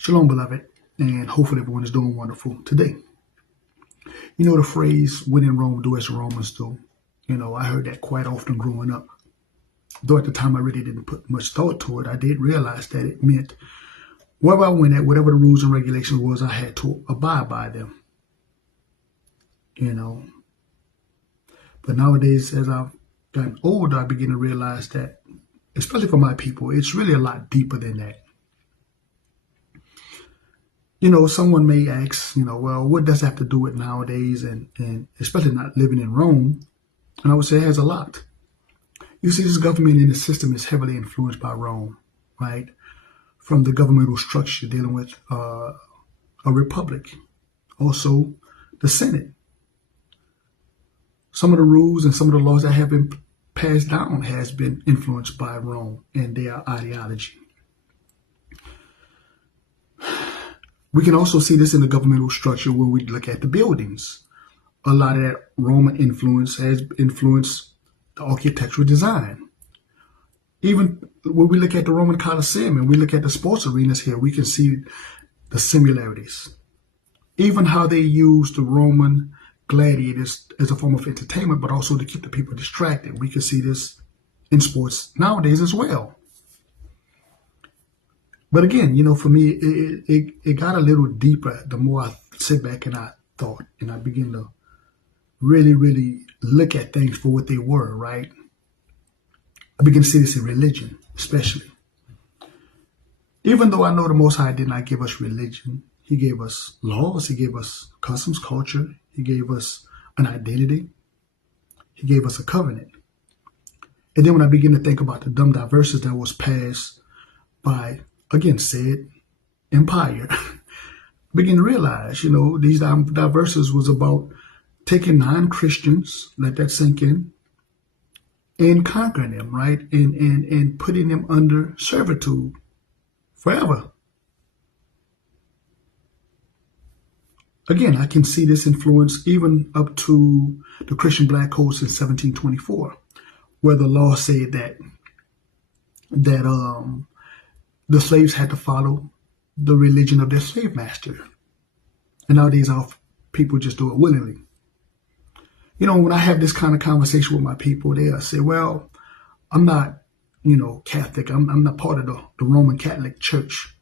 Shalom, beloved, and hopefully everyone is doing wonderful today. You know the phrase, when in Rome, do as the Romans do. I heard that quite often growing up. Though at the time I really didn't put much thought to it, I did realize that it meant wherever I went at, whatever the rules and regulations was, I had to abide by them. But nowadays, as I've gotten older, I begin to realize that, especially for my people, it's really a lot deeper than that. Someone may ask, well, what does that have to do with nowadays and especially not living in Rome? And I would say it has a lot. You see, this government and the system is heavily influenced by Rome, right? From the governmental structure dealing with a republic, also the Senate. Some of the rules and some of the laws that have been passed down has been influenced by Rome and their ideology. We can also see this in the governmental structure when we look at the buildings. A lot of that Roman influence has influenced the architectural design. Even when we look at the Roman Colosseum and we look at the sports arenas here, we can see the similarities. Even how they used the Roman gladiators as a form of entertainment, but also to keep the people distracted. We can see this in sports nowadays as well. But again, for me, it got a little deeper the more I sit back and I thought and I begin to really, really look at things for what they were, right? I begin to see this in religion, especially. Even though I know the Most High did not give us religion, He gave us laws, He gave us customs, culture, He gave us an identity, He gave us a covenant. And then when I begin to think about the dumb diverses that was passed by, again, said empire, begin to realize, these diverses was about taking non-Christians, let that sink in, and conquering them, right? And putting them under servitude forever. Again, I can see this influence even up to the Christian Black Codes in 1724, where the law said that the slaves had to follow the religion of their slave master. And nowadays, our people just do it willingly. When I have this kind of conversation with my people, they'll say, well, I'm not, Catholic. I'm not part of the Roman Catholic Church.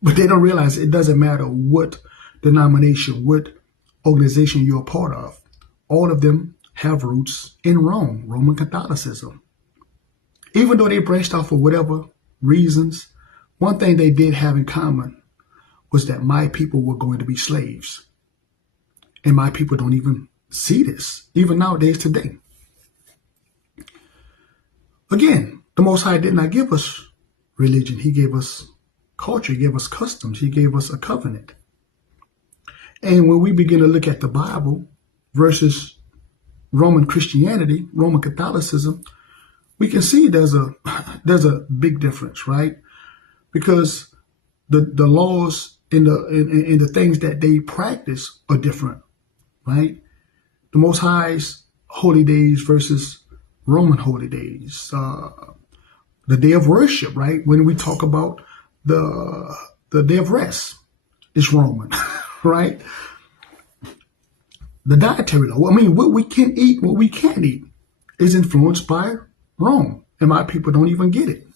But they don't realize it doesn't matter what denomination, what organization you're a part of. All of them have roots in Rome, Roman Catholicism. Even though they branched off for whatever reasons, one thing they did have in common was that my people were going to be slaves. And my people don't even see this, even nowadays today. Again, the Most High did not give us religion. He gave us culture. He gave us customs. He gave us a covenant. And when we begin to look at the Bible versus Roman Christianity, Roman Catholicism, we can see there's a big difference, right? Because the laws and the things that they practice are different, right? The Most High's holy days versus Roman holy days. The day of worship, right? When we talk about the day of rest, it's Roman, right? The dietary law, what we can eat, what we can't eat, is influenced by Rome. And my people don't even get it.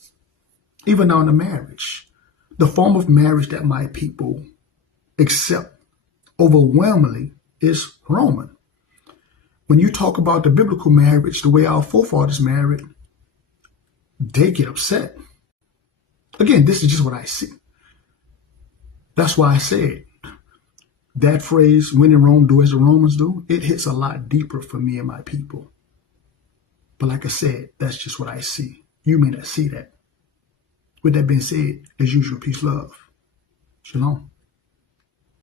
Even on the marriage. The form of marriage that my people accept overwhelmingly is Roman. When you talk about the biblical marriage, the way our forefathers married, they get upset. Again, this is just what I see. That's why I said that phrase, when in Rome, do as the Romans do, it hits a lot deeper for me and my people. But like I said, that's just what I see. You may not see that. With that being said, as usual, peace, love. Shalom.